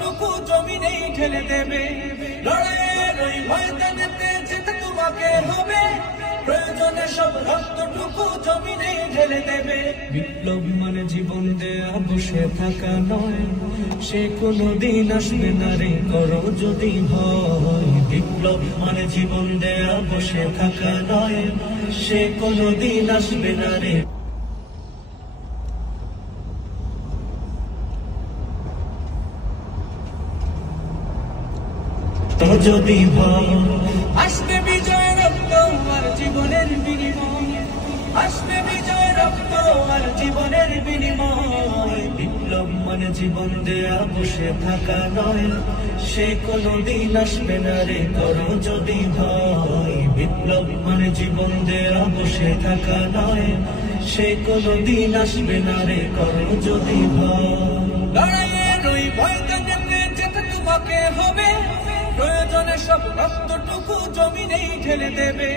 রক্তটুকু জমিনেই ঢেলে দেবে। লড়াইয়ের ওই ময়দানেতে যেতে তোমাকে হবে, প্রয়োজনে সব রক্তটুকু জমিনেই ঢেলে দেবে। বিপ্লব মানে জীবন দেয়া বসে থাকা নয়, সে কোনদিন আসবে না রে করো যদি ভয়। বিপ্লব মানে জীবন দেয়া বসে থাকা নয়, সে কোনদিন আসবে না রে যদি ভয়। আসবে বিজয় রক্ত আর জীবনের বিনিময়, আসবে বিজয় রক্ত আর জীবনের বিনিময়। বিপ্লব মানে জীবন দেয়া বসে থাকা নয়, সে কোনদিন আসবে না রে করো যদি ভয়। বিপ্লব মানে জীবন দেয়া বসে থাকা নয়, সে কোনদিন আসবে না রে করো যদি ভয়। লড়াইয়ের ওই ময়দানেতে যেতে তোমাকে হবে, প্রয়োজনে সব রক্তটুকু জমিনেই ঢেলে দেবে।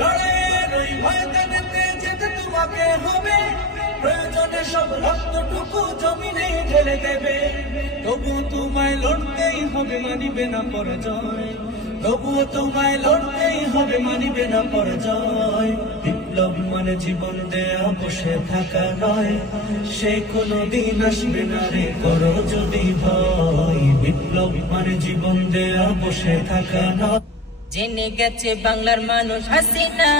লড়াইয়ের ওই ময়দানেতে যেতে তোমাকে হবে, প্রয়োজনে সব রক্তটুকু জমিনেই ঢেলে দেবে। তবুও তোমায় লড়তেই হবে, মানিবে না পরাজয়। তবুও তোমায় লড়তেই হবে, মানিবে না পরাজয়। বিপ্লব মানে জীবন দেয়া বসে থাকা নয়, সে কোনদিন আসবে না রে করো যদি ভয়। বিপ্লব মানে জীবন দেয়া বসে থাকা নয়। জেনে গেছে বাংলার মানুষ হাসিনা